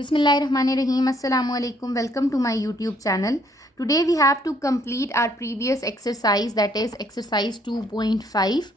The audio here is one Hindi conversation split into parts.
Bismillahirrahmanirrahim. Assalamu alaikum. Welcome to my YouTube channel. Today we have to complete our previous exercise, that is exercise 2.5.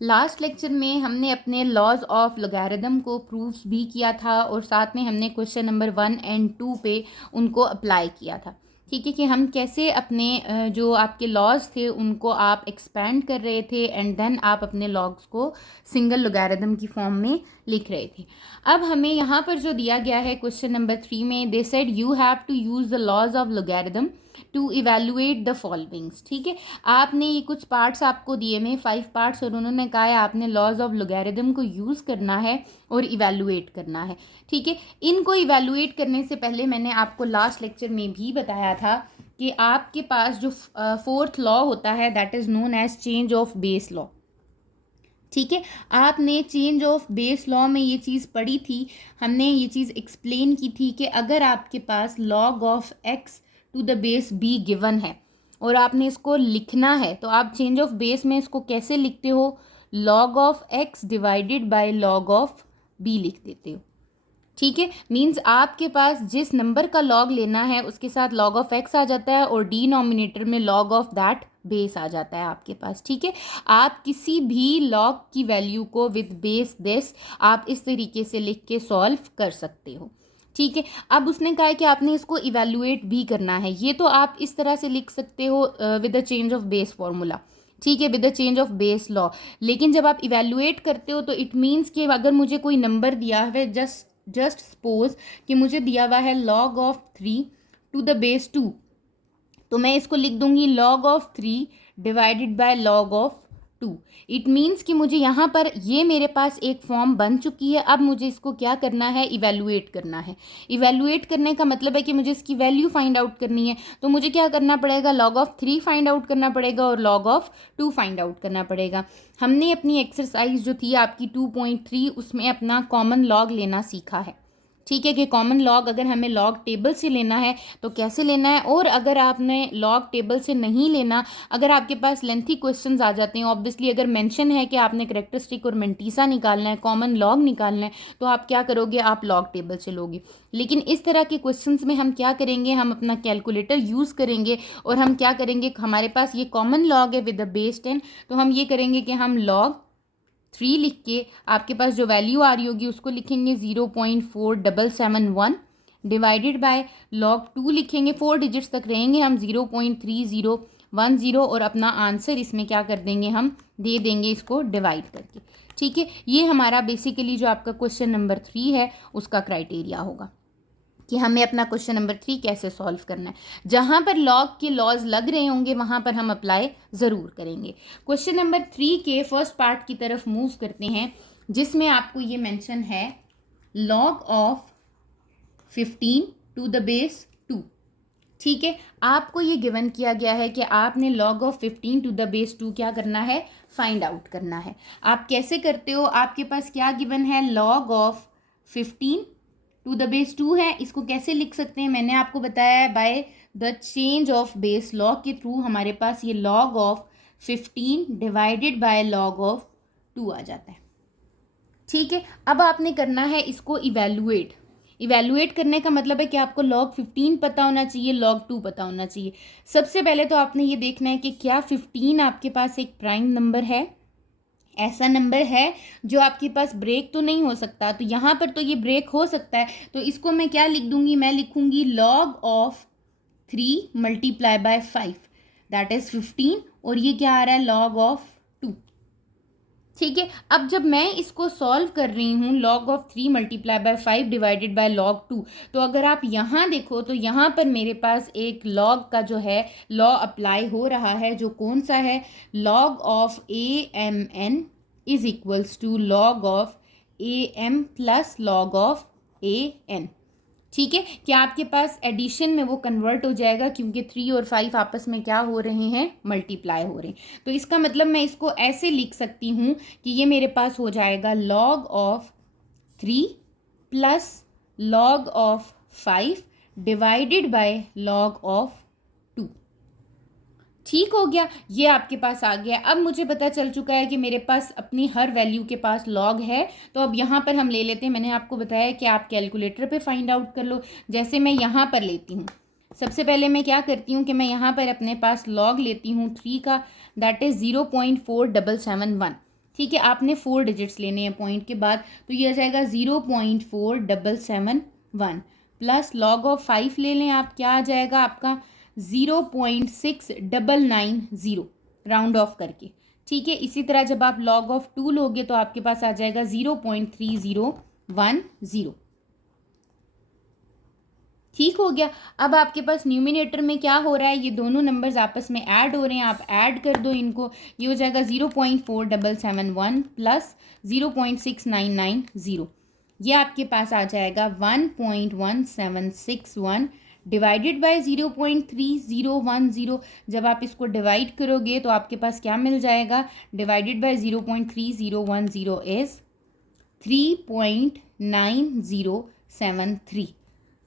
Last lecture में हमने अपने लॉज ऑफ लॉगरिथम को प्रूफ भी किया था और साथ में हमने क्वेश्चन नंबर 1 एंड 2 पे उनको अप्लाई किया था। ठीक है कि हम कैसे अपने जो आपके लॉज थे उनको आप एक्सपेंड कर रहे थे एंड देन आप अपने लॉग्स को सिंगल लॉगरिथम की फॉर्म में लिख रहे थे। अब हमें यहाँ पर जो दिया गया है क्वेश्चन नंबर 3 में, they said you have to use the laws of logarithm to evaluate the followings. ठीक है, आपने ये कुछ पार्ट्स आपको दिए में 5 पार्ट्स और उन्होंने कहा है आपने लॉज ऑफ लॉगरिथम को यूज़ करना है और इवेलुएट करना है। ठीक है, इनको इवेलुएट करने से पहले मैंने आपको लास्ट लेक्चर में भी बताया था कि आपके पास जो फोर्थ लॉ होता है that is known as change of base law. ठीक है, आपने चेंज ऑफ बेस लॉ में ये चीज़ पढ़ी थी, हमने ये चीज़ एक्सप्लेन की थी कि अगर आपके पास log of x to the base b given है और आपने इसको लिखना है तो आप चेंज ऑफ बेस में इसको कैसे लिखते हो, log of x divided by log of b लिख देते हो। ठीक है, मीन्स आपके पास जिस नंबर का लॉग लेना है उसके साथ लॉग ऑफ एक्स आ जाता है और डिनोमिनेटर में लॉग ऑफ दैट बेस आ जाता है आपके पास। ठीक है, आप किसी भी लॉग की वैल्यू को विद बेस दिस आप इस तरीके से लिख के सॉल्व कर सकते हो। ठीक है, अब उसने कहा है कि आपने इसको इवेलुएट भी करना है, ये तो आप इस तरह से लिख सकते हो with the change of base formula. ठीक है, with the change of base law. लेकिन जब आप इवेलुएट करते हो तो इट मीन्स कि अगर मुझे कोई नंबर दिया है, जस्ट सपोज कि मुझे दिया हुआ है log of 3 to the base 2, तो मैं इसको लिख दूंगी log of 3 divided by log of 2। It means कि मुझे यहाँ पर ये मेरे पास एक फॉर्म बन चुकी है। अब मुझे इसको क्या करना है, इवेलुएट करना है। इवेलुएट करने का मतलब है कि मुझे इसकी वैल्यू फाइंड आउट करनी है, तो मुझे क्या करना पड़ेगा, लॉग ऑफ 3 फाइंड आउट करना पड़ेगा और लॉग ऑफ 2 फाइंड आउट करना पड़ेगा। हमने अपनी एक्सरसाइज जो थी आपकी 2.3 उसमें अपना कॉमन लॉग लेना सीखा है। ठीक है, कि कॉमन लॉग अगर हमें लॉग टेबल से लेना है तो कैसे लेना है, और अगर आपने लॉग टेबल से नहीं लेना, अगर आपके पास लेंथी क्वेश्चंस आ जाते हैं, ऑब्वियसली अगर मेंशन है कि आपने करेक्टरिस्टिक और मेंटीसा निकालना है, कॉमन लॉग निकालना है, तो आप क्या करोगे, आप लॉग टेबल से लोगे। लेकिन इस तरह के क्वेश्चंस में हम क्या करेंगे, हम अपना कैलकुलेटर यूज़ करेंगे और हम क्या करेंगे, हमारे पास ये कॉमन लॉग है विद द बेस 10, तो हम ये करेंगे कि हम लॉग 3 लिख के आपके पास जो वैल्यू आ रही होगी उसको लिखेंगे 0.4771 डिवाइडेड बाय लॉग 2 लिखेंगे, 4 डिजिट्स तक रहेंगे हम 0.3010 और अपना आंसर इसमें क्या कर देंगे, हम दे देंगे इसको डिवाइड करके। ठीक है, ये हमारा बेसिकली जो आपका क्वेश्चन नंबर 3 है उसका क्राइटेरिया होगा कि हमें अपना क्वेश्चन नंबर 3 कैसे सॉल्व करना है। जहाँ पर लॉग के लॉज लग रहे होंगे वहाँ पर हम अप्लाई ज़रूर करेंगे। क्वेश्चन नंबर 3 के फर्स्ट पार्ट की तरफ मूव करते हैं, जिसमें आपको ये मेंशन है log of 15 to the base 2। ठीक है, आपको ये गिवन किया गया है कि आपने log of 15 to the base 2 क्या करना है, फाइंड आउट करना है। आप कैसे करते हो, आपके पास क्या गिवन है, log of 15 to the base 2 है, इसको कैसे लिख सकते हैं, मैंने आपको बताया है by the change of base law के थ्रू हमारे पास ये log of 15 divided by log of 2 आ जाता है। ठीक है, अब आपने करना है इसको इवेलुएट। इवेलुएट करने का मतलब है कि आपको लॉग 15 पता होना चाहिए, लॉग 2 पता होना चाहिए। सबसे पहले तो आपने ये देखना है कि क्या 15 आपके पास एक प्राइम नंबर है, ऐसा नंबर है जो आपके पास ब्रेक तो नहीं हो सकता, तो यहाँ पर तो ये ब्रेक हो सकता है, तो इसको मैं क्या लिख दूंगी, मैं लिखूंगी log of 3 multiply by 5 that is 15 और ये क्या आ रहा है, लॉग ऑफ 2। ठीक है, अब जब मैं इसको सॉल्व कर रही हूँ log of 3 multiply by 5 divided by log 2, तो अगर आप यहाँ देखो तो यहाँ पर मेरे पास एक लॉग का जो है लॉ अप्लाई हो रहा है, जो कौन सा है, log of a m n is equals to log of a m plus log of a n. ठीक है, क्या आपके पास एडिशन में वो कन्वर्ट हो जाएगा क्योंकि 3 और 5 आपस में क्या हो रहे हैं, मल्टीप्लाई हो रहे हैं। तो इसका मतलब मैं इसको ऐसे लिख सकती हूँ कि ये मेरे पास हो जाएगा log of 3 plus log of 5 divided by log of 2। ठीक हो गया, ये आपके पास आ गया। अब मुझे पता चल चुका है कि मेरे पास अपनी हर वैल्यू के पास लॉग है। तो अब यहाँ पर हम ले लेते हैं, मैंने आपको बताया कि आप कैलकुलेटर पे फाइंड आउट कर लो। जैसे मैं यहाँ पर लेती हूँ, सबसे पहले मैं क्या करती हूँ कि मैं यहाँ पर अपने पास लॉग लेती हूँ 3 का, दैट इज़ 0.4771। ठीक है, आपने 4 डिजिट्स लेने हैं पॉइंट के बाद, तो ये आ जाएगा 0.4771 प्लस लॉग ऑफ 5 ले लें आप, क्या आ जाएगा आपका 0.6990 राउंड ऑफ करके। ठीक है, इसी तरह जब आप लॉग ऑफ 2 लोगे तो आपके पास आ जाएगा 0.3010। ठीक हो गया। अब आपके पास न्यूमिनेटर में क्या हो रहा है, ये दोनों नंबर्स आपस में ऐड हो रहे हैं, आप ऐड कर दो इनको। ये हो जाएगा 0.4771 प्लस 0.6990, ये आपके पास आ जाएगा 1.1761 डिवाइडेड बाय 0.3010। जब आप इसको डिवाइड करोगे तो आपके पास क्या मिल जाएगा, डिवाइडेड बाय 0.3010 इज़ 3.9073।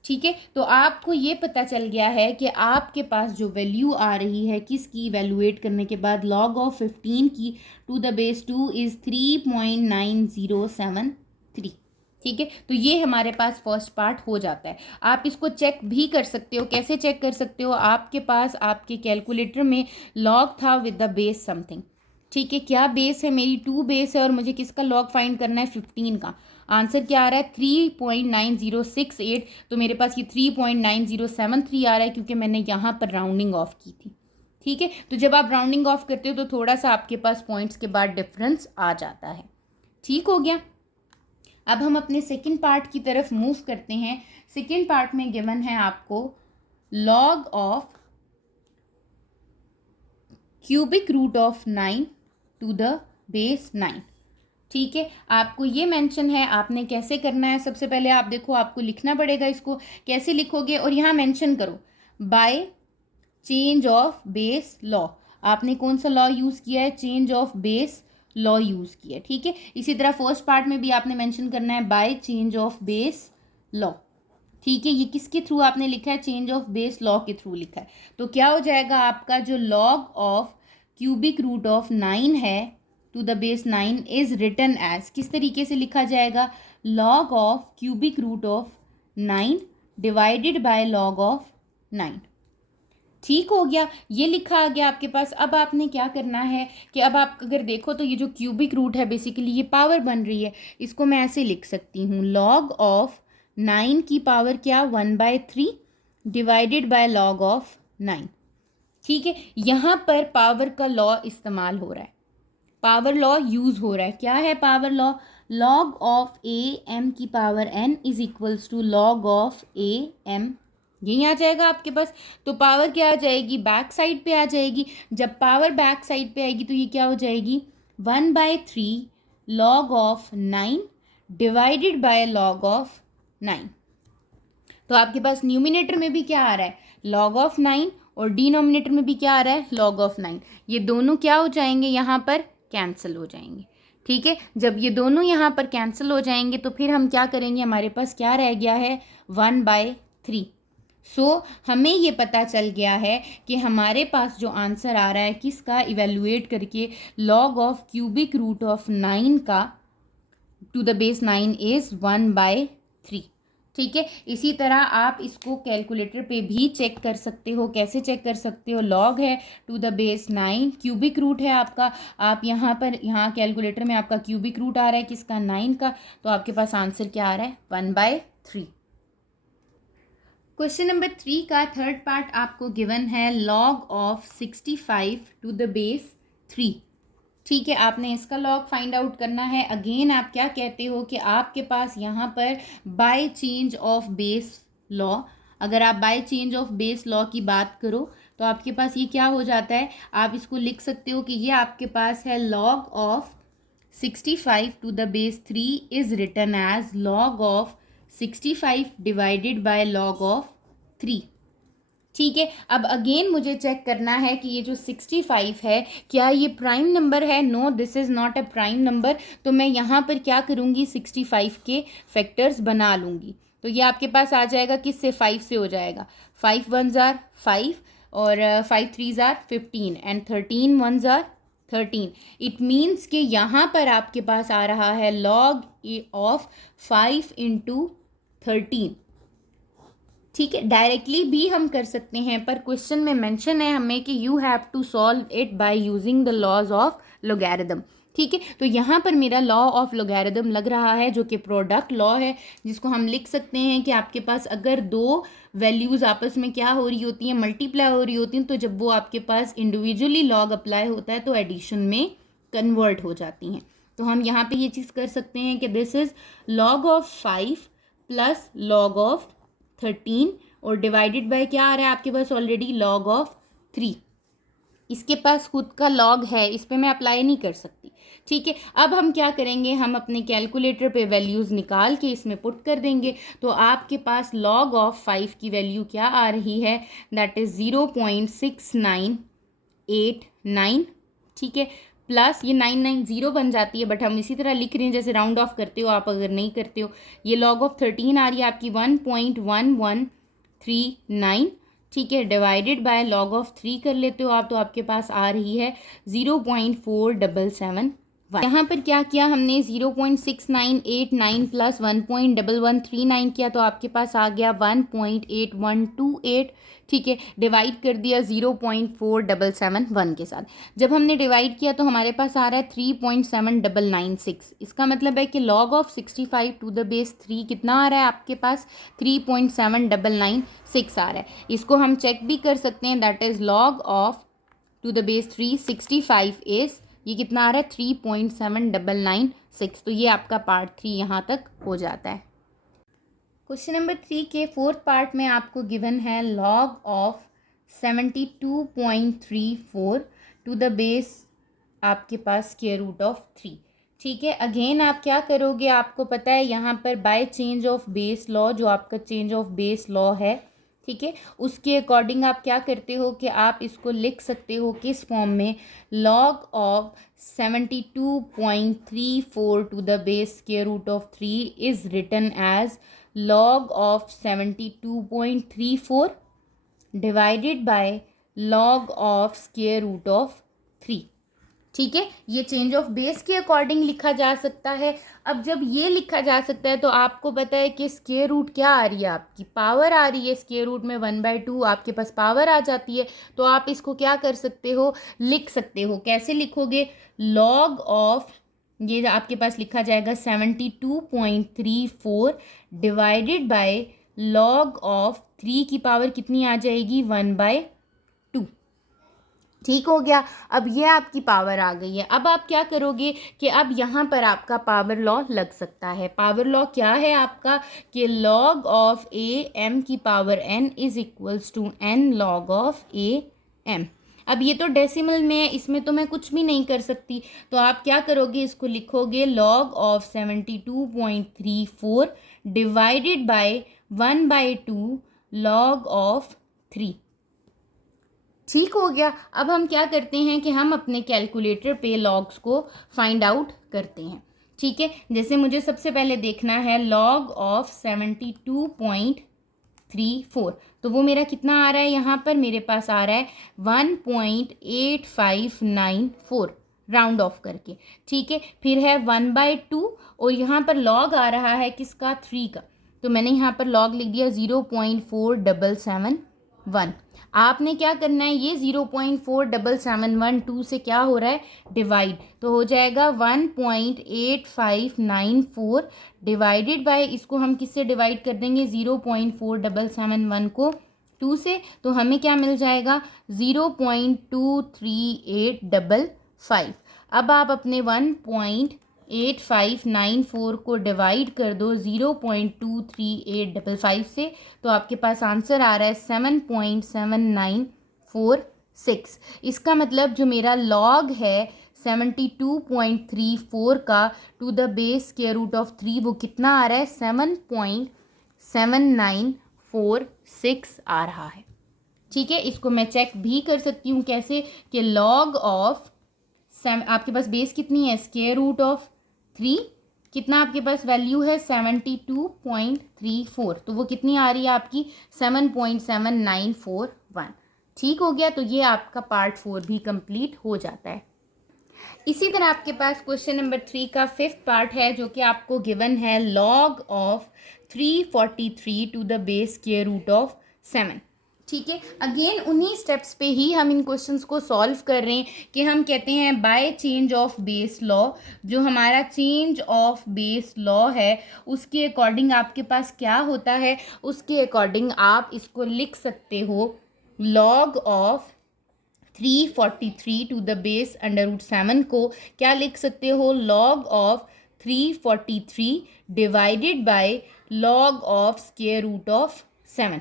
ठीक है, तो आपको ये पता चल गया है कि आपके पास जो वैल्यू आ रही है किसकी, इवेलुएट करने के बाद लॉग ऑफ 15 की टू द बेस 2 इज़ 3.9073। ठीक है, तो ये हमारे पास फर्स्ट पार्ट हो जाता है। आप इसको चेक भी कर सकते हो, कैसे चेक कर सकते हो, आपके पास आपके कैलकुलेटर में लॉग था विद द बेस समथिंग। ठीक है, क्या बेस है, मेरी 2 बेस है और मुझे किसका लॉग फाइंड करना है, 15 का। आंसर क्या आ रहा है, 3.9068। तो मेरे पास ये 3.9073 आ रहा है क्योंकि मैंने यहाँ पर राउंडिंग ऑफ की थी। ठीक है, तो जब आप राउंडिंग ऑफ करते हो तो थोड़ा सा आपके पास पॉइंट्स के बाद डिफरेंस आ जाता है। ठीक हो गया। अब हम अपने सेकंड पार्ट की तरफ मूव करते हैं। सेकंड पार्ट में गिवन है आपको log of cubic root of 9 to the base 9। ठीक है, आपको ये मेंशन है, आपने कैसे करना है, सबसे पहले आप देखो, आपको लिखना पड़ेगा इसको। कैसे लिखोगे, और यहाँ मेंशन करो bye change of base law. आपने कौन सा लॉ यूज़ किया है, change of base law use किया है। ठीक है, इसी तरह फर्स्ट पार्ट में भी आपने मेंशन करना है by change of base law. ठीक है, ये किसके थ्रू आपने लिखा है, चेंज ऑफ बेस लॉ के थ्रू लिखा है। तो क्या हो जाएगा आपका जो log of cubic root of 9 है to the base 9 is written as, किस तरीके से लिखा जाएगा, log of cubic root of 9 divided by log of 9। ठीक हो गया, ये लिखा आ गया आपके पास। अब आपने क्या करना है कि अब आप अगर देखो तो ये जो क्यूबिक रूट है बेसिकली ये पावर बन रही है, इसको मैं ऐसे लिख सकती हूँ, लॉग ऑफ 9 की पावर क्या, 1/3 डिवाइडेड बाय लॉग ऑफ 9। ठीक है, यहाँ पर पावर का लॉ इस्तेमाल हो रहा है, पावर लॉ यूज़ हो रहा है। क्या है power law, log of a m की power n is equals to log of a m, यही आ जाएगा आपके पास। तो पावर क्या आ जाएगी, बैक साइड पे आ जाएगी। जब पावर बैक साइड पे आएगी तो ये क्या हो जाएगी, 1/3 log of 9 divided by log of 9। तो आपके पास न्यूमिनेटर में भी क्या आ रहा है, लॉग ऑफ 9, और डिनोमिनेटर में भी क्या आ रहा है, लॉग ऑफ 9। ये दोनों क्या हो जाएंगे, यहाँ पर कैंसिल हो जाएंगे। ठीक है, जब ये दोनों यहाँ पर कैंसिल हो जाएंगे तो फिर हम क्या करेंगे, हमारे पास क्या रह गया है, 1/3। सो हमें ये पता चल गया है कि हमारे पास जो आंसर आ रहा है किसका, इवेलुएट करके log of cubic root of 9 का टू द बेस 9 इज़ 1/3। ठीक है, इसी तरह आप इसको कैलकुलेटर पे भी चेक कर सकते हो। कैसे चेक कर सकते हो, लॉग है to the base 9, cubic root है आपका, आप यहाँ पर यहाँ कैलकुलेटर में आपका क्यूबिक रूट आ रहा है किसका, 9 का, तो आपके पास आंसर क्या आ रहा है, 1/3। क्वेश्चन नंबर 3 का थर्ड पार्ट आपको गिवन है log of 65 to the base 3। ठीक है, आपने इसका लॉग फाइंड आउट करना है। अगेन आप क्या कहते हो कि आपके पास यहाँ पर bye change of base law, अगर आप bye change of base law की बात करो तो आपके पास ये क्या हो जाता है, आप इसको लिख सकते हो कि ये आपके पास है log of 65 to the base 3 is written as log of 65 divided by log of 3। ठीक है, अब अगेन मुझे चेक करना है कि ये जो 65 है क्या ये प्राइम नंबर है, no this is not a prime number. तो मैं यहाँ पर क्या करूँगी, 65 के फैक्टर्स बना लूँगी। तो ये आपके पास आ जाएगा किससे, 5 से हो जाएगा, 5 1 ज़ार 5, और 5 3s are 15 and 13 1s are 13. It means कि यहाँ पर आपके पास आ रहा है log ऑफ 5 इंटू 13. ठीक है, डायरेक्टली भी हम कर सकते हैं, पर क्वेश्चन में मेंशन है हमें कि you have to solve it by using the laws of logarithm. ठीक है, तो यहाँ पर मेरा लॉ ऑफ लोगैरिथम लग रहा है जो कि प्रोडक्ट लॉ है, जिसको हम लिख सकते हैं कि आपके पास अगर दो वैल्यूज़ आपस में क्या हो रही होती हैं, मल्टीप्लाई हो रही होती हैं, तो जब वो आपके पास इंडिविजुअली लॉग अप्लाई होता है तो एडिशन में कन्वर्ट हो जाती हैं. तो हम यहाँ पे ये चीज़ कर सकते हैं कि this is log of 5 plus log of 13 और डिवाइडेड बाय क्या आ रहा है आपके पास ऑलरेडी लॉग ऑफ 3. इसके पास खुद का लॉग है, इस पर मैं अप्लाई नहीं कर सकती. ठीक है, अब हम क्या करेंगे, हम अपने कैलकुलेटर पे वैल्यूज़ निकाल के इसमें पुट कर देंगे. तो आपके पास लॉग ऑफ 5 की वैल्यू क्या आ रही है, दैट इज़ 0.6989. ठीक है, प्लस ये 990 बन जाती है, बट हम इसी तरह लिख रहे हैं जैसे राउंड ऑफ करते हो आप, अगर नहीं करते हो. ये लॉग ऑफ 13 आ रही है आपकी 1.1139. ठीक है, डिवाइडेड बाय लॉग ऑफ 3 कर लेते हो आप, तो आपके पास आ रही है 0.4771. यहाँ पर क्या किया हमने, 0.6989 प्लस 1.1139 किया, तो आपके पास आ गया 1.8128. ठीक है, डिवाइड कर दिया 0.4771 के साथ. जब हमने डिवाइड किया तो हमारे पास आ रहा है 3.7996. इसका मतलब है कि log of 65 to the base 3 कितना आ रहा है आपके पास, 3.7996 आ रहा है. इसको हम चेक भी कर सकते हैं, that is log of to the base 365 is, ये कितना आ रहा है 3.7996. तो ये आपका पार्ट 3 यहाँ तक हो जाता है. क्वेश्चन नंबर 3 के फोर्थ पार्ट में आपको गिवन है log of 72.34 to the base आपके पास स्क्वायर रूट ऑफ 3. ठीक है, अगेन आप क्या करोगे, आपको पता है यहाँ पर bye change of base law, जो आपका चेंज ऑफ बेस लॉ है, ठीक है, उसके अकॉर्डिंग आप क्या करते हो कि आप इसको लिख सकते हो किस फॉर्म में, log of 72.34 to the base square root of 3 is written as log of 72.34 divided by log of square root of 3. ठीक है, ये चेंज ऑफ बेस के अकॉर्डिंग लिखा जा सकता है. अब जब ये लिखा जा सकता है तो आपको पता है कि स्क्वायर रूट क्या आ रही है, आपकी पावर आ रही है. स्क्वायर रूट में 1/2 आपके पास पावर आ जाती है, तो आप इसको क्या कर सकते हो, लिख सकते हो. कैसे लिखोगे, log ऑफ, ये आपके पास लिखा जाएगा 72.34 डिवाइडेड बाय लॉग ऑफ 3 की पावर कितनी आ जाएगी, 1/2. ठीक हो गया, अब ये आपकी पावर आ गई है. अब आप क्या करोगे कि अब यहाँ पर आपका पावर लॉ लग सकता है. पावर लॉ क्या है आपका, कि लॉग ऑफ ए एम की power n is equals to n log of a m. अब ये तो डेसिमल में है, इसमें तो मैं कुछ भी नहीं कर सकती, तो आप क्या करोगे, इसको लिखोगे log of 72.34 divided bye 1/2 log of 3. ठीक हो गया. अब हम क्या करते हैं कि हम अपने कैलकुलेटर पे लॉग्स को फाइंड आउट करते हैं. ठीक है, जैसे मुझे सबसे पहले देखना है log ऑफ 72.34, तो वो मेरा कितना आ रहा है, यहाँ पर मेरे पास आ रहा है 1.8594 राउंड ऑफ करके. ठीक है, फिर है 1/2 और यहाँ पर log आ रहा है किसका, 3 का, तो मैंने यहाँ पर log लिख दिया 0.4771. आपने क्या करना है, ये 0.4771 से क्या हो रहा है, डिवाइड, तो हो जाएगा 1.8594 डिवाइडेड बाय, इसको हम किससे डिवाइड कर देंगे, 0.4771 को 2 से, तो हमें क्या मिल जाएगा, 0.23855. अब आप अपने 1.8594 को डिवाइड कर दो 0.23855 से, तो आपके पास आंसर आ रहा है 7.7946. इसका मतलब जो मेरा लॉग है 72.34 का to the base square root of 3 वो कितना आ रहा है, 7.7946 आ रहा है. ठीक है, इसको मैं चेक भी कर सकती हूँ कैसे, कि लॉग ऑफ, आपके पास बेस कितनी है, स्क्वायर रूट ऑफ 3, कितना आपके पास वैल्यू है 72.34, तो वो कितनी आ रही है आपकी 7.7941. ठीक हो गया, तो ये आपका पार्ट 4 भी कंप्लीट हो जाता है। इसी तरह आपके पास क्वेश्चन नंबर 3 का 5th पार्ट है, जो कि आपको गिवन है log of 343 to the base square root of 7। ठीक है, अगेन उन्हीं स्टेप्स पे ही हम इन क्वेश्चंस को सॉल्व कर रहे हैं कि हम कहते हैं bye change of base law. जो हमारा चेंज ऑफ बेस लॉ है उसके अकॉर्डिंग आपके पास क्या होता है, उसके अकॉर्डिंग आप इसको लिख सकते हो log of 343 to the base under root 7 को क्या लिख सकते हो, log of 343 divided by log of square root of 7।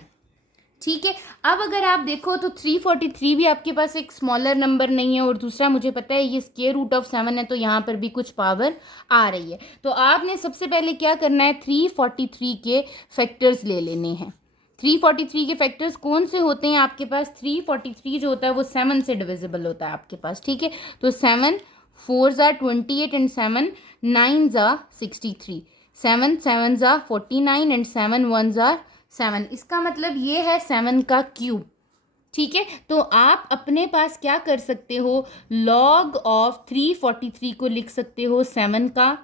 ठीक है, अब अगर आप देखो तो 343 भी आपके पास एक स्मॉलर नंबर नहीं है, और दूसरा मुझे पता है ये स्क्वायर रूट ऑफ 7 है, तो यहाँ पर भी कुछ पावर आ रही है। तो आपने सबसे पहले क्या करना है, 343 के फैक्टर्स ले लेने हैं। 343 के फैक्टर्स कौन से होते हैं आपके पास, 343 जो होता है वो 7 से डिविजिबल होता है आपके पास। ठीक है, तो 7 4s are 28 and 7 9s are 63, 7 7s are 49 and 7 1s are 7। इसका मतलब ये है 7 का क्यूब। ठीक है, तो आप अपने पास क्या कर सकते हो, लॉग ऑफ 343 को लिख सकते हो 7 का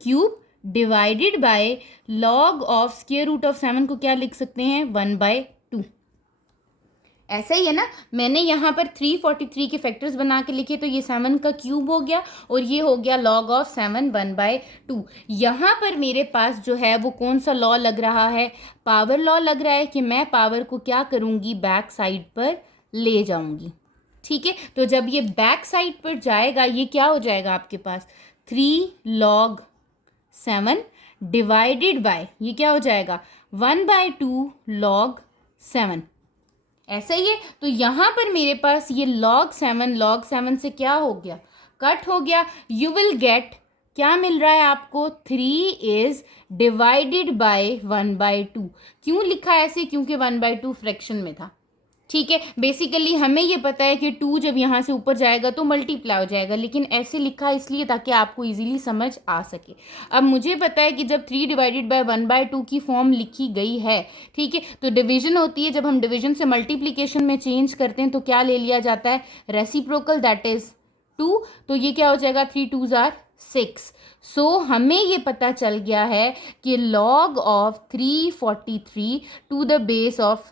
cube divided by log of square root of 7 को क्या लिख सकते हैं, 1/2। ऐसा ही है ना, मैंने यहाँ पर 343 के फैक्टर्स बना के लिखे, तो ये 7 का क्यूब हो गया और ये हो गया लॉग ऑफ 7 1/2। यहाँ पर मेरे पास जो है वो कौन सा लॉ लग रहा है, पावर लॉ लग रहा है कि मैं पावर को क्या करूँगी, बैक साइड पर ले जाऊँगी। ठीक है, तो जब ये बैक साइड पर जाएगा ये क्या हो जाएगा आपके पास, 3 log 7 डिवाइडेड बाय ये क्या हो जाएगा, 1/2 log 7। ऐसा ही है, तो यहाँ पर मेरे पास ये log 7 से क्या हो गया, कट हो गया। यू विल गेट क्या मिल रहा है आपको, 3 इज डिवाइडेड बाय 1/2। क्यों लिखा ऐसे, क्योंकि 1/2 फ्रैक्शन में था। ठीक है, बेसिकली हमें ये पता है कि 2 जब यहाँ से ऊपर जाएगा तो मल्टीप्लाई हो जाएगा, लेकिन ऐसे लिखा इसलिए ताकि आपको इजीली समझ आ सके। अब मुझे पता है कि जब 3 डिवाइडेड बाय 1/2 की फॉर्म लिखी गई है, ठीक है, तो डिवीजन होती है, जब हम डिवीजन से मल्टीप्लिकेशन में चेंज करते हैं तो क्या ले लिया जाता है, रेसिप्रोकल, दैट इज 2। तो ये क्या हो जाएगा, 3 2s are 6। सो हमें ये पता चल गया है कि log of 343 to the base of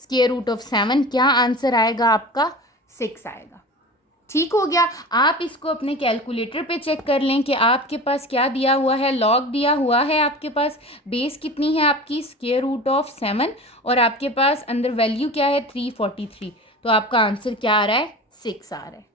square root of 7 क्या आंसर आएगा आपका, 6 आएगा। ठीक हो गया, आप इसको अपने कैलकुलेटर पे चेक कर लें कि आपके पास क्या दिया हुआ है, लॉग दिया हुआ है आपके पास, बेस कितनी है आपकी, स्क्वायर रूट ऑफ 7, और आपके पास अंदर वैल्यू क्या है 343, तो आपका आंसर क्या आ रहा है, 6 आ रहा है।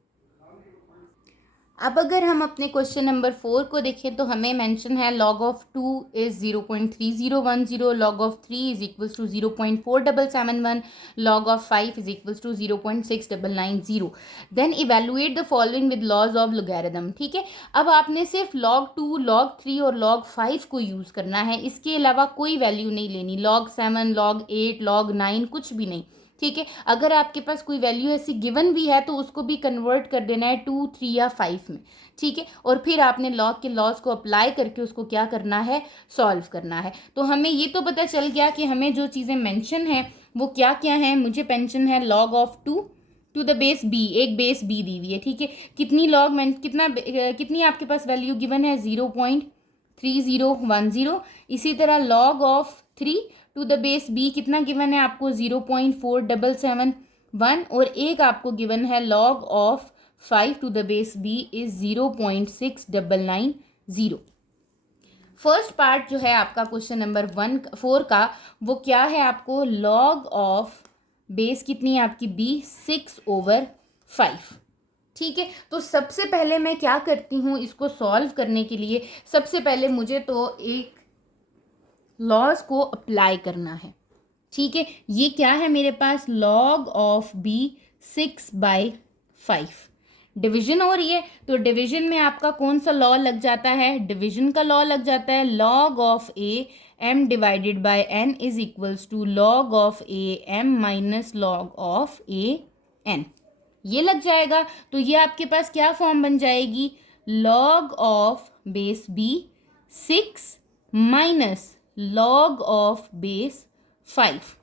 अब अगर हम अपने क्वेश्चन नंबर 4 को देखें तो हमें मेंशन है log of 2 is 0.3010, log of 3 is equals to 0.4771, log of 5 is equals to 0.6990। Then evaluate the following with laws of logarithm. ठीक है, अब आपने सिर्फ लॉग 2, लॉग 3 और लॉग 5 को यूज़ करना है, इसके अलावा कोई वैल्यू नहीं लेनी, लॉग 7, लॉग 8, लॉग 9 कुछ भी नहीं। ठीक है, अगर आपके पास कोई वैल्यू ऐसी गिवन भी है तो उसको भी कन्वर्ट कर देना है 2, 3 या 5 में। ठीक है, और फिर आपने लॉग के लॉज को अप्लाई करके उसको क्या करना है, सॉल्व करना है। तो हमें ये तो पता चल गया कि हमें जो चीज़ें मेंशन है वो क्या क्या हैं। मुझे मेंशन है log of 2 to the base b, एक बेस बी दी हुई है। ठीक है, कितनी लॉग कितनी आपके पास वैल्यू गिवन है, 0.3010। इसी तरह log of 3 to the base b कितना गिवन है आपको, 0.4771, और एक आपको गिवन है log of 5 to the base b is 0.6990। First part जो है आपका क्वेश्चन नंबर 4 का, वो क्या है आपको, लॉग ऑफ बेस कितनी है आपकी बी, 6/5। ठीक है, तो सबसे पहले मैं क्या करती हूँ, इसको सॉल्व करने के लिए सबसे पहले मुझे तो एक लॉज को अप्लाई करना है। ठीक है, ये क्या है मेरे पास, लॉग ऑफ बी 6/5। डिवीजन हो रही है तो डिवीजन में आपका कौन सा लॉ लग जाता है, डिवीजन का लॉ लग जाता है, log of a m divided by n is equals to log of a m minus log of a n, ये लग जाएगा। तो ये आपके पास क्या फॉर्म बन जाएगी, log of base b 6 minus log of base 5।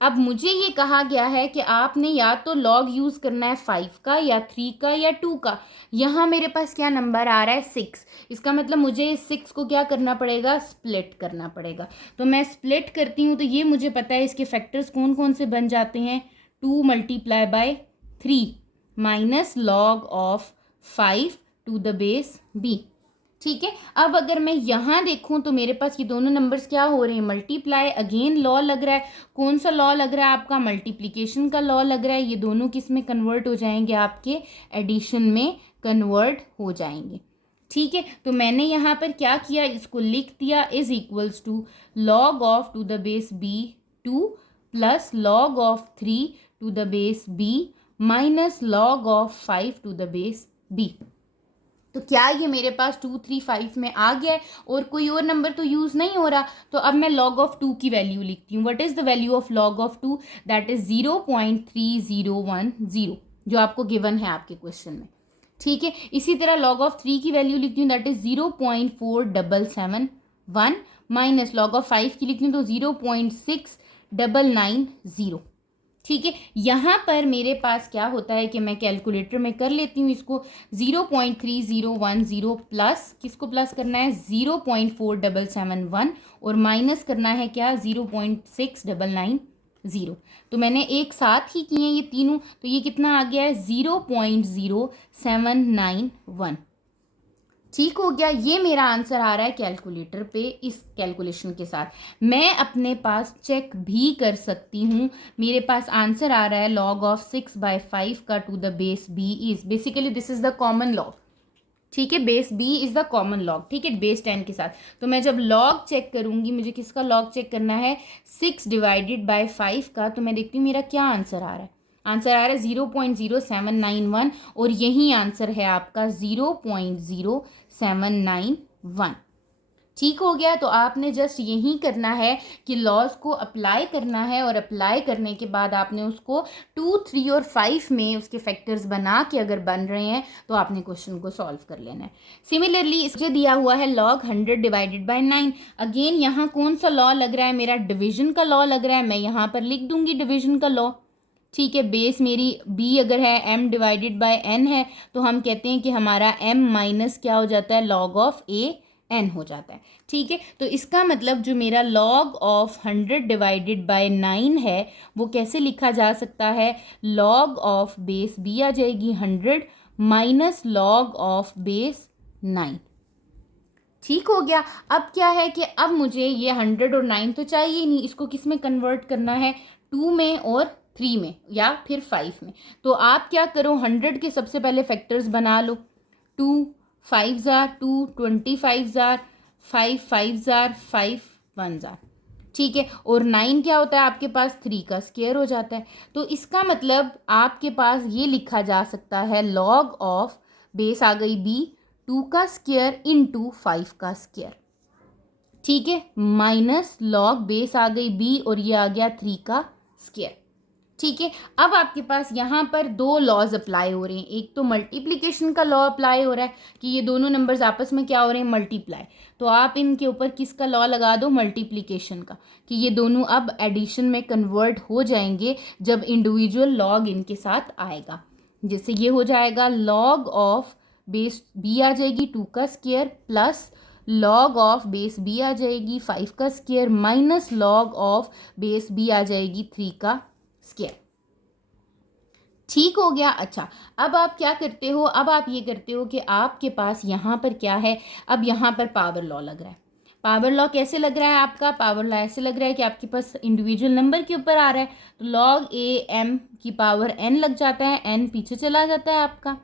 अब मुझे ये कहा गया है कि आपने या तो लॉग यूज़ करना है 5 का या 3 का या 2 का। यहाँ मेरे पास क्या नंबर आ रहा है 6। इसका मतलब मुझे इस 6 को क्या करना पड़ेगा, स्प्लिट करना पड़ेगा। तो मैं स्प्लिट करती हूँ तो ये मुझे पता है इसके फैक्टर्स कौन कौन से बन जाते हैं, 2 multiply by 3 minus log of 5 to the base b। ठीक है, अब अगर मैं यहाँ देखूँ तो मेरे पास ये दोनों नंबर्स क्या हो रहे हैं, मल्टीप्लाई। अगेन लॉ लग रहा है, कौन सा लॉ लग रहा है आपका, मल्टीप्लिकेशन का लॉ लग रहा है। ये दोनों किस में कन्वर्ट हो जाएंगे, आपके एडिशन में कन्वर्ट हो जाएंगे। ठीक है, तो मैंने यहाँ पर क्या किया, इसको लिख दिया is equals to log of to the base b 2 plus log of 3 to the base b minus log of 5 to the base b। तो क्या ये मेरे पास 2 3 5 में आ गया है और कोई और नंबर तो यूज़ नहीं हो रहा। तो अब मैं log ऑफ 2 की वैल्यू लिखती हूँ। What is the value of log of 2, that is 0.3010, जो आपको गिवन है आपके क्वेश्चन में। ठीक है, इसी तरह log ऑफ 3 की वैल्यू लिखती हूँ, that is 0.4771 minus log of 5 की लिखती हूँ तो 0.6990। ठीक है, यहाँ पर मेरे पास क्या होता है कि मैं कैलकुलेटर में कर लेती हूँ इसको। 0.3010 प्लस किसको प्लस करना है, 0.4771 और माइनस करना है क्या, 0.6990। तो मैंने एक साथ ही किए ये तीनों, तो ये कितना आ गया है, 0.0791। ठीक हो गया, ये मेरा आंसर आ रहा है कैलकुलेटर पे। इस कैलकुलेशन के साथ मैं अपने पास चेक भी कर सकती हूँ। मेरे पास आंसर आ रहा है log ऑफ 6/5 का to the base b is, basically this is the common log. ठीक है, base b is the common log. ठीक है, बेस 10 के साथ। तो मैं जब लॉग चेक करूंगी, मुझे किसका लॉग चेक करना है, 6 डिवाइडेड बाय 5 का। तो मैं देखती हूँ मेरा क्या आंसर आ रहा है। आंसर आ रहा है 0.0791 और यही आंसर है आपका 0.0791। ठीक हो गया, तो आपने जस्ट यही करना है कि लॉज को अप्लाई करना है और अप्लाई करने के बाद आपने उसको 2 3 और 5 में उसके फैक्टर्स बना के अगर बन रहे हैं तो आपने क्वेश्चन को सॉल्व कर लेना है। सिमिलरली इसके दिया हुआ है log 100 डिवाइडेड बाय 9। अगेन यहाँ कौन सा लॉ लग रहा है, मेरा डिवीजन का लॉ लग रहा है। मैं यहाँ पर लिख दूंगी डिवीजन का लॉ। ठीक है, बेस मेरी b अगर है m डिवाइडेड बाय n है तो हम कहते हैं कि हमारा m माइनस क्या हो जाता है, log ऑफ a n हो जाता है। ठीक है, तो इसका मतलब जो मेरा log ऑफ 100 डिवाइडेड बाय 9 है वो कैसे लिखा जा सकता है, log ऑफ बेस b आ जाएगी 100 माइनस log ऑफ बेस 9। ठीक हो गया। अब क्या है कि अब मुझे ये 100 और 9 तो चाहिए ही नहीं, इसको किस में कन्वर्ट करना है, 2 में और 3 में या फिर 5 में। तो आप क्या करो, 100 के सबसे पहले फैक्टर्स बना लो। 2 5 जार 2, 25 जार 5, 5 जार 5, 1 जार। ठीक है, और 9 क्या होता है आपके पास, 3 का स्क्वायर हो जाता है। तो इसका मतलब आपके पास ये लिखा जा सकता है log ऑफ बेस आ गई b 2 का स्क्वायर इंटू 5 का स्क्वायर। ठीक है, माइनस लॉग बेस आ गई b और ये आ गया 3 का स्क्वायर। ठीक है, अब आपके पास यहाँ पर दो लॉज अप्लाई हो रहे हैं। एक तो मल्टीप्लिकेशन का लॉ अप्लाई हो रहा है कि ये दोनों नंबर्स आपस में क्या हो रहे हैं, मल्टीप्लाई। तो आप इनके ऊपर किसका लॉ लगा दो, मल्टीप्लिकेशन का, कि ये दोनों अब एडिशन में कन्वर्ट हो जाएंगे जब इंडिविजुअल लॉग इनके साथ आएगा। जैसे ये हो जाएगा log ऑफ बेस b आ जाएगी 2 का square plus log of base b आ जाएगी 5 का square minus log of base b आ जाएगी 3 का स्क्वायर। ठीक हो गया। अच्छा, अब आप क्या करते हो, अब आप ये करते हो कि आपके पास यहाँ पर क्या है, अब यहाँ पर पावर लॉ लग रहा है। पावर लॉ कैसे लग रहा है आपका, पावर लॉ ऐसे लग रहा है कि आपके पास इंडिविजुअल नंबर के ऊपर आ रहा है तो log a m की पावर n लग जाता है, n पीछे चला जाता है आपका।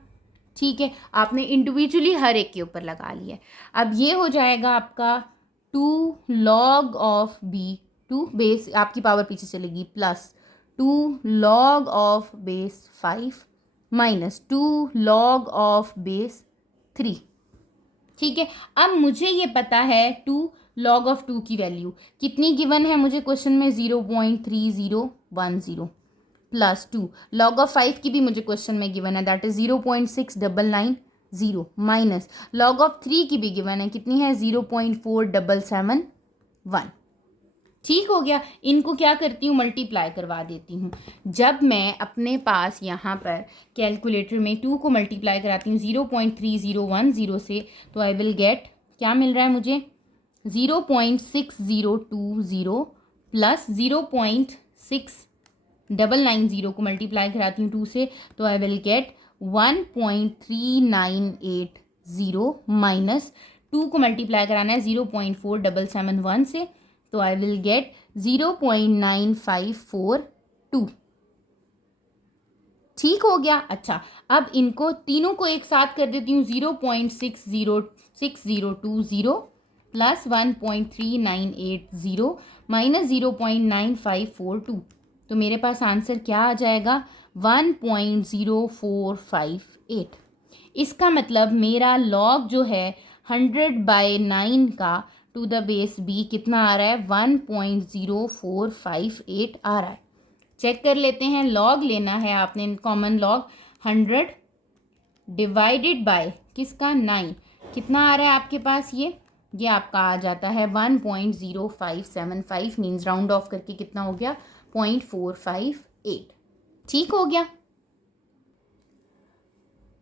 ठीक है, आपने इंडिविजुअली हर एक के ऊपर लगा लिया। अब ये हो जाएगा आपका 2 log ऑफ b 2 बेस आपकी पावर पीछे चलेगी plus 2 log of base 5 minus 2 log of base 3। ठीक है, अब मुझे ये पता है 2 log ऑफ 2 की वैल्यू कितनी गिवन है मुझे क्वेश्चन में, 0.3010 प्लस 2 log ऑफ 5 की भी मुझे क्वेश्चन में गिवन है, that is 0.6990 minus log of 3 की भी गिवन है, कितनी है, 0.4771। ठीक हो गया। इनको क्या करती हूँ, मल्टीप्लाई करवा देती हूँ। जब मैं अपने पास यहाँ पर कैलकुलेटर में 2 को मल्टीप्लाई कराती हूँ 0.3010 से, तो आई विल गेट, क्या मिल रहा है मुझे, 0.6020 प्लस 0.6990 को मल्टीप्लाई कराती हूँ 2 से, तो आई विल गेट 1.3980 माइनस 2 को मल्टीप्लाई कराना है 0.4771 से, तो आई विल गेट 0.9542। ठीक हो गया। अच्छा, अब इनको तीनों को एक साथ कर देती हूँ, 0.6020 प्लस 1.3980 माइनस 0.9542, तो मेरे पास आंसर क्या आ जाएगा, 1.0458। इसका मतलब मेरा लॉग जो है 100/9 का टू द बेस b कितना आ रहा है, 1.0458 आ रहा है। चेक कर लेते हैं, लॉग लेना है आपने, कॉमन लॉग 100 डिवाइडेड बाय किसका, 9, कितना आ रहा है आपके पास, ये आपका आ जाता है 1.0575, मीन्स राउंड ऑफ करके कितना हो गया, 0.458। ठीक हो गया।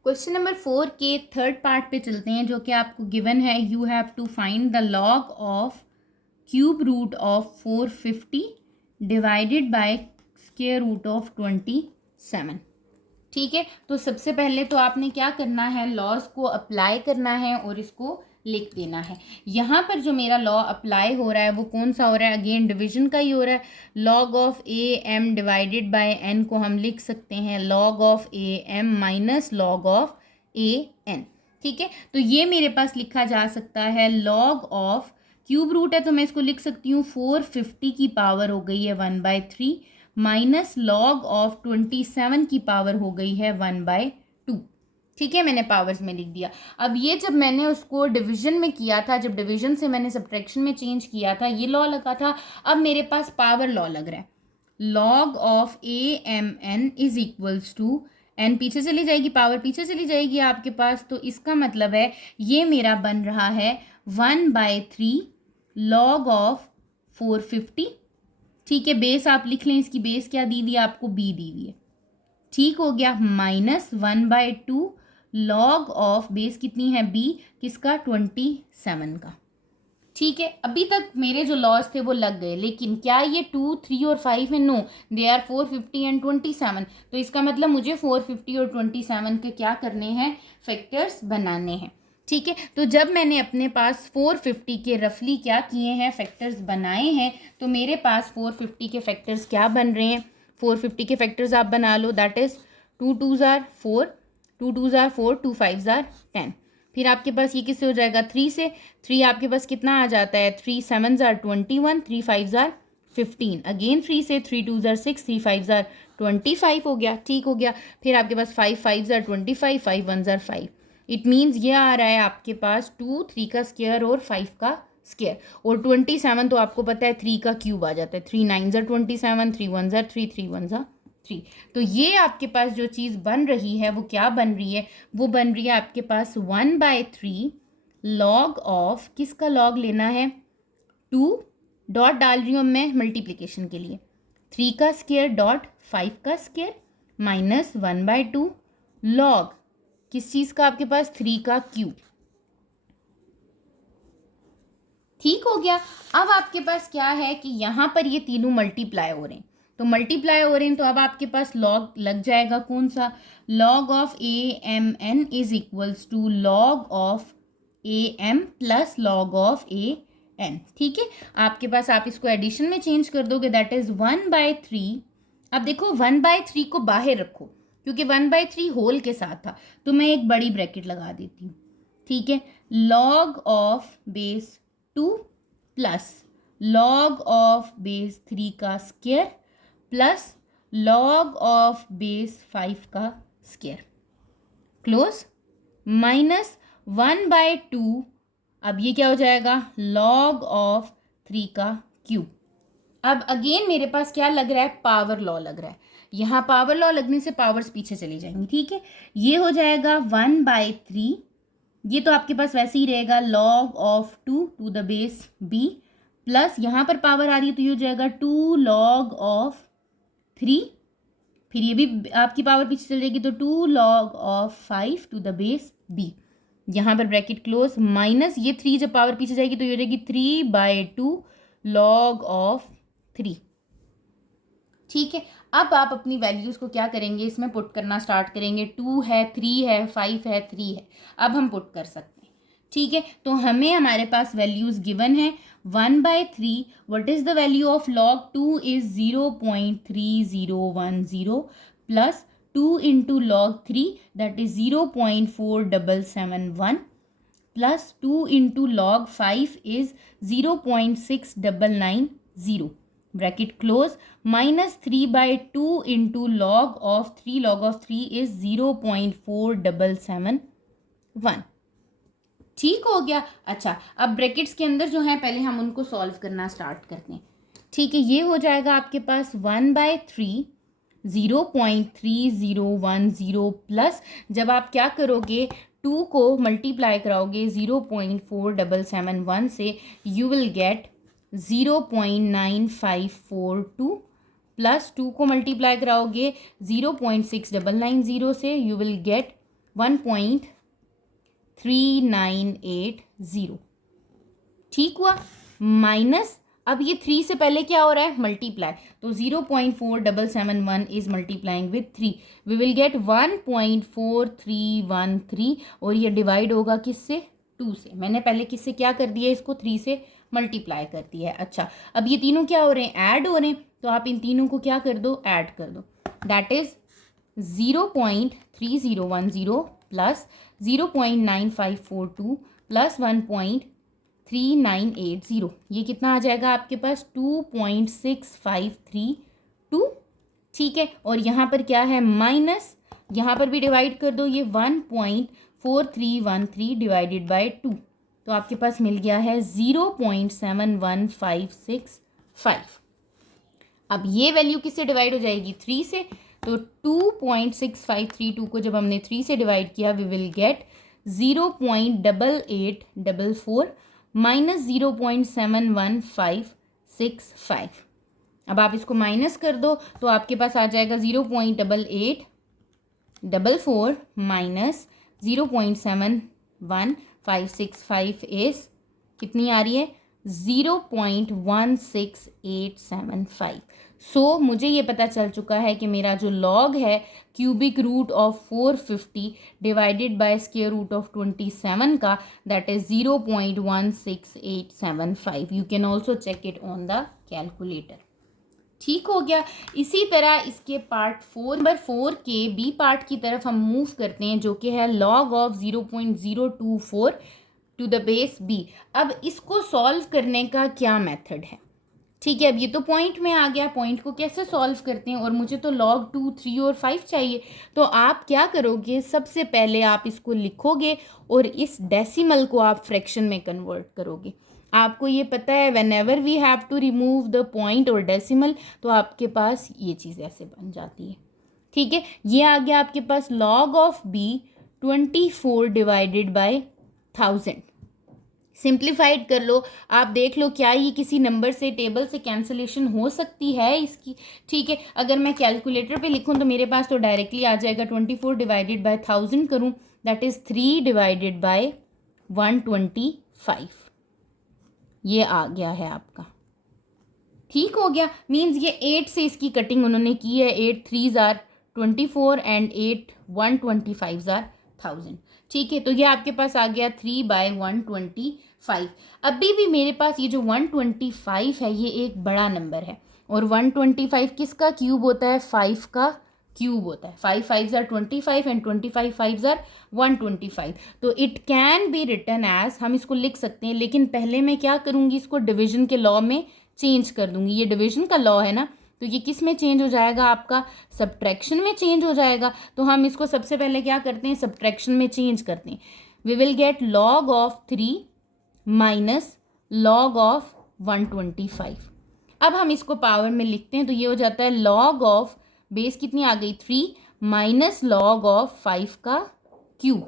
क्वेश्चन नंबर 4 के थर्ड पार्ट पे चलते हैं, जो कि आपको गिवन है, you have to find the log of cube root of 450 divided by square root of 27। ठीक है, तो सबसे पहले तो आपने क्या करना है, लॉज को अप्लाई करना है और इसको लिख देना है। यहाँ पर जो मेरा लॉ अप्लाई हो रहा है वो कौन सा हो रहा है, अगेन डिवीजन का ही हो रहा है। Log of a m divided by n को हम लिख सकते हैं log of a m minus log of a n. ठीक है, तो ये मेरे पास लिखा जा सकता है लॉग ऑफ, क्यूब रूट है तो मैं इसको लिख सकती हूँ 450 की पावर हो गई है 1/3 माइनस लॉग ऑफ 27 की पावर हो गई है 1/2। ठीक है, मैंने पावर्स में लिख दिया। अब ये जब मैंने उसको डिवीजन में किया था, जब डिवीजन से मैंने सब्ट्रैक्शन में चेंज किया था, ये लॉ लगा था, अब मेरे पास पावर लॉ लग रहा है। Log of a m n is equals to, n पीछे चली जाएगी, पावर पीछे चली जाएगी आपके पास, तो इसका मतलब है ये मेरा बन रहा है 1/3 लॉग ऑफ 450। ठीक है, बेस आप लिख लें, इसकी बेस क्या दी हुई है आपको, बी दी हुई है। ठीक हो गया, माइनस 1/2 लॉग ऑफ, बेस कितनी है बी, किसका, 27 का। ठीक है, अभी तक मेरे जो लॉज थे वो लग गए, लेकिन क्या ये 2, 3 और 5 है, नो, दे आर 450 एंड 27। तो इसका मतलब मुझे 450 और 27 के क्या करने हैं, फैक्टर्स बनाने हैं। ठीक है, तो जब मैंने अपने पास 450 के रफली क्या किए हैं, फैक्टर्स बनाए हैं, तो मेरे पास 450 के फैक्टर्स क्या बन रहे हैं, 450 के फैक्टर्स आप बना लो, that is 2 2s are 4, 2 2s are 4, 2 5s are 10। फिर आपके पास ये किससे हो जाएगा, 3 से, 3 आपके पास कितना आ जाता है, 3 7s are 21, 3 5s are 15, again 3 से, 3 2s are 6, 3 5s are 25 हो गया। ठीक हो गया, फिर आपके पास 5 5s are 25, 5 1s are 5। It means ये आ रहा है आपके पास 2 3 का स्क्वायर और 5 का स्क्वायर, और 27 तो आपको पता है 3 का क्यूब आ जाता है, 3 9s are 27, 3 1s are 3, 3 1s are 3। तो ये आपके पास जो चीज़ बन रही है वो क्या बन रही है, वो बन रही है आपके पास 1/3 लॉग ऑफ, किसका लॉग लेना है, 2 डॉट डाल रही हूँ मैं मल्टीप्लिकेशन के लिए, 3 का स्क्वायर डॉट 5 का स्क्वायर माइनस 1/2 लॉग किस चीज़ का, आपके पास 3 का क्यूब। ठीक हो गया। अब आपके पास क्या है कि यहाँ पर ये तीनों मल्टीप्लाई हो रहे हैं, तो मल्टीप्लाई हो रहे हैं, तो अब आपके पास लॉग लग जाएगा कौन सा, log of a m n is equals to log of a m plus log of a n. ठीक है, आपके पास, आप इसको एडिशन में चेंज कर दोगे, दैट इज 1/3। अब देखो 1/3 को बाहर रखो, क्योंकि 1/3 होल के साथ था, तो मैं एक बड़ी ब्रैकेट लगा देती हूँ। ठीक है, log of base 2 plus log of base 3 का square plus log of base 5 का स्क्वायर, क्लोज, माइनस 1/2, अब ये क्या हो जाएगा, लॉग ऑफ 3 का क्यूब। अब अगेन मेरे पास क्या लग रहा है, पावर लॉ लग रहा है, यहाँ पावर लॉ लगने से पावर्स पीछे चली जाएंगी। ठीक है, ये हो जाएगा 1/3, ये तो आपके पास वैसे ही रहेगा log of 2 to the base b plus यहाँ पर पावर आ रही है तो ये हो जाएगा 2 log ऑफ 3, फिर ये भी आपकी पावर पीछे चल जाएगी तो 2 log of 5 to the base b, यहाँ पर ब्रैकेट क्लोज, माइनस ये 3 जब पावर पीछे जाएगी तो ये हो जाएगी 3/2 log ऑफ 3। ठीक है, अब आप अपनी वैल्यूज़ को क्या करेंगे, इसमें पुट करना स्टार्ट करेंगे। 2 है, 3 है, 5 है, 3 है, अब हम पुट कर सकते हैं। ठीक है, तो हमें हमारे पास वैल्यूज़ गिवन है 1/3। What is the value of log 2 is 0.3010 plus 2 into log 3 that is 0.4771 plus 2 into log 5 is 0.6990 bracket close, minus 3/2 into log of 3 is 0.4771। ठीक हो गया। अच्छा, अब ब्रैकेट्स के अंदर जो है पहले हम उनको सॉल्व करना स्टार्ट करते हैं। ठीक है, ये हो जाएगा आपके पास 1/3 0.3010 प्लस जब आप क्या करोगे 2 को मल्टीप्लाई कराओगे 0.4771 से, यू विल गेट 0.9542 प्लस 2 को मल्टीप्लाई कराओगे 0.6990 से, यू विल गेट 1.3980। ठीक हुआ, माइनस अब ये 3 से पहले क्या हो रहा है, मल्टीप्लाई, तो 0.4771 is multiplying with 3, we will get 1.4313 और ये डिवाइड होगा किससे, 2 से। मैंने पहले किससे क्या कर दिया, इसको 3 से मल्टीप्लाई कर दिया है। अच्छा, अब ये तीनों क्या हो रहे हैं, ऐड हो रहे हैं, तो आप इन तीनों को क्या कर दो, ऐड कर दो, दैट इज 0.3010 प्लस 0.9542 प्लस 1.3980, ये कितना आ जाएगा आपके पास 2.6532। ठीक है, और यहाँ पर क्या है, माइनस, यहाँ पर भी डिवाइड कर दो, ये 1.4313 डिवाइडेड बाय 2, तो आपके पास मिल गया है 0.71565। अब ये वैल्यू किससे डिवाइड हो जाएगी, 3 से, तो 2.6532 को जब हमने 3 से डिवाइड किया, वी विल गेट 0.8844 माइनस 0.71565। अब आप इसको माइनस कर दो तो आपके पास आ जाएगा 0.8844 माइनस 0.71565 इज कितनी आ रही है, 0.16875। सो मुझे ये पता चल चुका है कि मेरा जो लॉग है cubic root of 450 divided by square root of 27 का, that is 0.16875। You can also check it on the calculator. ठीक हो गया। इसी तरह इसके पार्ट 4 नंबर 4 के बी पार्ट की तरफ हम मूव करते हैं, जो कि है log of 0.024 to the base b. अब इसको सॉल्व करने का क्या मेथड है, ठीक है। अब ये तो पॉइंट में आ गया, पॉइंट को कैसे सॉल्व करते हैं, और मुझे तो लॉग 2, 3 और 5 चाहिए। तो आप क्या करोगे, सबसे पहले आप इसको लिखोगे और इस डेसिमल को आप फ्रैक्शन में कन्वर्ट करोगे। आपको ये पता है whenever we have to remove the point और डेसिमल, तो आपके पास ये चीज़ ऐसे बन जाती है। ठीक है, ये आ गया आपके पास log of b 24 divided by 1000। Simplified कर लो, आप देख लो क्या ये किसी नंबर से, टेबल से कैंसलेशन हो सकती है इसकी। ठीक है, अगर मैं कैलकुलेटर पे लिखूं तो मेरे पास तो डायरेक्टली आ जाएगा 24 डिवाइडेड बाय 1000 करूं, दैट इज़ 3 डिवाइडेड बाय 125। ये आ गया है आपका। ठीक हो गया, मीन्स ये 8 से इसकी कटिंग उन्होंने की है। 8 3s are 24 and 8 125s are 1000। ठीक है, तो ये आपके पास आ गया 3/125। अभी भी मेरे पास ये जो 125 है ये एक बड़ा नंबर है, और 125 किसका क्यूब होता है, 5 का क्यूब होता है। 5 5s are 25 and 25 5s are 125। तो it can be written as, हम इसको लिख सकते हैं, लेकिन पहले मैं क्या करूँगी, इसको डिविजन के लॉ में चेंज कर दूंगी। ये डिवीजन का लॉ है ना, तो ये किस में चेंज हो जाएगा, आपका सब्ट्रैक्शन में चेंज हो जाएगा। तो हम इसको सबसे पहले क्या करते हैं, सब्ट्रैक्शन में चेंज करते हैं। We will get log of 3 minus log of 125। अब हम इसको पावर में लिखते हैं, तो ये हो जाता है लॉग ऑफ, बेस कितनी आ गई 3 माइनस लॉग ऑफ 5 का क्यूब।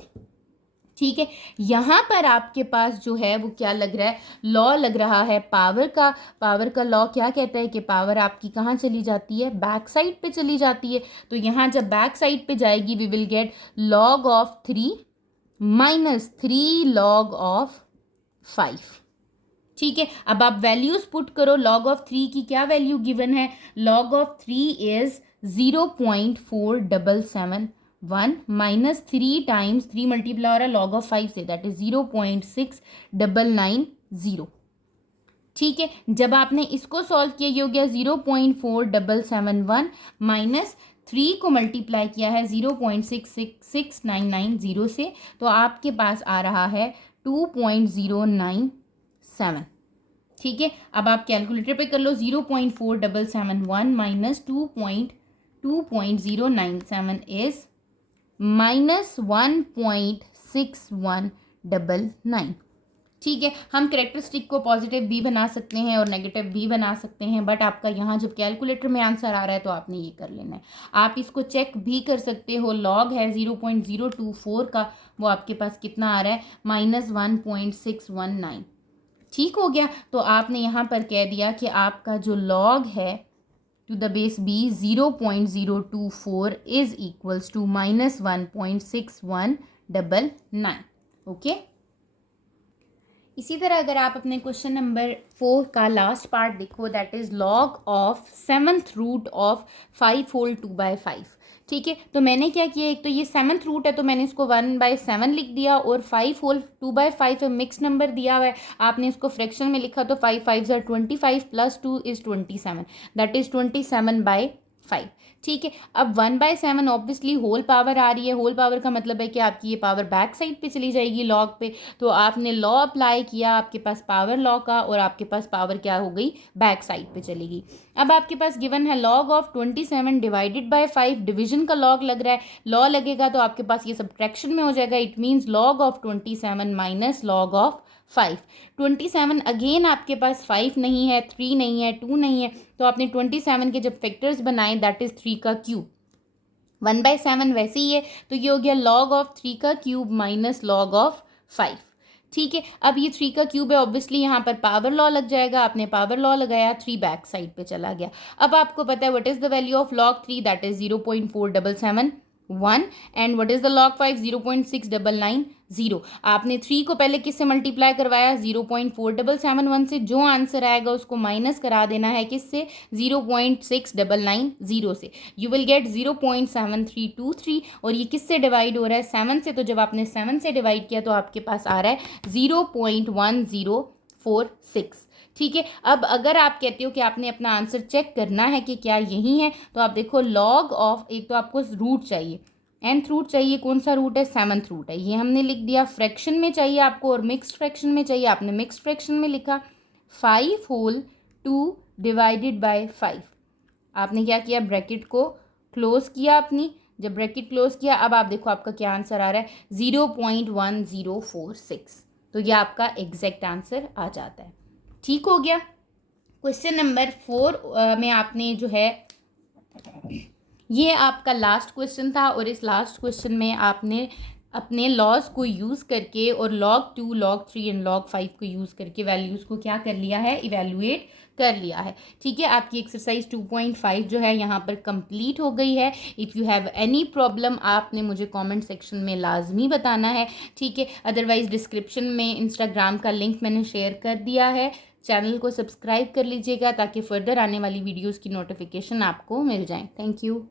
ठीक है, यहाँ पर आपके पास जो है वो क्या लग रहा है, लॉ लग रहा है पावर का। पावर का लॉ क्या कहता है कि पावर आपकी कहाँ चली जाती है, बैक साइड पे चली जाती है। तो यहाँ जब बैक साइड पे जाएगी we will get log of 3 minus 3 log of 5। ठीक है, अब आप वैल्यूज पुट करो। log ऑफ 3 की क्या वैल्यू गिवन है, log of 3 is 0.4771 minus 3 times 3 multiply हो रहा है log ऑफ 5 से, दैट इज 0.6990। ठीक है, जब आपने इसको सॉल्व किया ये हो गया 0.4771 माइनस 3 को मल्टीप्लाई किया है 0.666990 से, तो आपके पास आ रहा है 2.097। ठीक है, अब आप कैलकुलेटर पे कर लो, 0.4771 माइनस 2.097 इज माइनस 1.6199। ठीक है, हम करेक्टरिस्टिक को पॉजिटिव भी बना सकते हैं और नेगेटिव भी बना सकते हैं, बट आपका यहाँ जब कैलकुलेटर में आंसर आ रहा है तो आपने ये कर लेना है। आप इसको चेक भी कर सकते हो, लॉग है 0.024 का, वो आपके पास कितना आ रहा है, माइनस 1.619। ठीक हो गया, तो आपने यहाँ पर कह दिया कि आपका जो लॉग है to the base b 0.024 is equals to minus 1.6199। Okay, इसी तरह अगर आप अपने क्वेश्चन नंबर 4 का लास्ट पार्ट देखो, that is log of 7th root of 5 whole 2/5। ठीक है, तो मैंने क्या किया, एक तो ये 7th रूट है तो मैंने इसको 1/7 लिख दिया, और 5 होल 2/5 मिक्स नंबर दिया हुआ है, आपने इसको फ्रैक्शन में लिखा तो 5 5 25 प्लस 2 इज 27, दैट इज 27/5। ठीक है, अब 1/7 ऑब्वियसली होल पावर आ रही है, होल पावर का मतलब है कि आपकी ये पावर बैक साइड पे चली जाएगी लॉग पे, तो आपने लॉ अप्लाई किया आपके पास पावर लॉ का, और आपके पास पावर क्या हो गई, बैक साइड पे चलेगी। अब आपके पास गिवन है log of 27 divided by 5, division का log लग रहा है, लॉ लगेगा तो आपके पास ये सब्ट्रैक्शन में हो जाएगा, it means log of 27 minus log of 5। 27 again आपके पास 5 नहीं है, 3 नहीं है, 2 नहीं है, तो आपने 27 के जब फैक्टर्स बनाए दैट इज 3 का क्यूब, 1/7 वैसे ही है, तो ये हो गया log ऑफ 3 का क्यूब माइनस log ऑफ 5। ठीक है, अब ये 3 का क्यूब है, ऑब्वियसली यहाँ पर पावर लॉ लग जाएगा, आपने पावर लॉ लगाया, 3 बैक साइड पे चला गया। अब आपको पता है what is the value of log 3, that is 0.4771, and what is the log 5, 0.6990। आपने 3 को पहले किससे मल्टीप्लाई करवाया, 0.4771 से, जो आंसर आएगा उसको माइनस करा देना है किससे, 0.6990 से, यू विल गेट 0.7323, और ये किससे डिवाइड हो रहा है, 7 से, तो जब आपने 7 से डिवाइड किया तो आपके पास आ रहा है 0.1046। ठीक है, अब अगर आप कहते हो कि आपने अपना आंसर चेक करना है कि क्या यही है, तो आप देखो log ऑफ, एक तो आपको रूट चाहिए, nth रूट चाहिए, कौन सा रूट है, 7th रूट है, ये हमने लिख दिया। फ्रैक्शन में चाहिए आपको और मिक्स्ड फ्रैक्शन में चाहिए, आपने मिक्स्ड फ्रैक्शन में लिखा 5 होल 2 डिवाइडेड बाय 5। आपने क्या किया, ब्रैकेट को क्लोज किया अपनी, जब ब्रैकेट क्लोज किया अब आप देखो आपका क्या आंसर आ रहा है, 0.1046, तो ये आपका एग्जैक्ट आंसर आ जाता है। ठीक हो गया। क्वेश्चन नंबर 4 में आपने जो है, ये आपका लास्ट क्वेश्चन था, और इस लास्ट क्वेश्चन में आपने अपने लॉज को यूज़ करके और log 2, log 3 एंड log 5 को यूज़ करके वैल्यूज़ को क्या कर लिया है, इवेल्युएट कर लिया है। ठीक है, आपकी एक्सरसाइज 2.5 जो है यहाँ पर कंप्लीट हो गई है। If you have any problem आपने मुझे कमेंट सेक्शन में लाजमी बताना है। ठीक है, अदरवाइज़ डिस्क्रिप्शन में इंस्टाग्राम का लिंक मैंने शेयर कर दिया है, चैनल को सब्सक्राइब कर लीजिएगा ताकि फर्दर आने वाली वीडियोज़ की नोटिफिकेशन आपको मिल जाए। Thank you.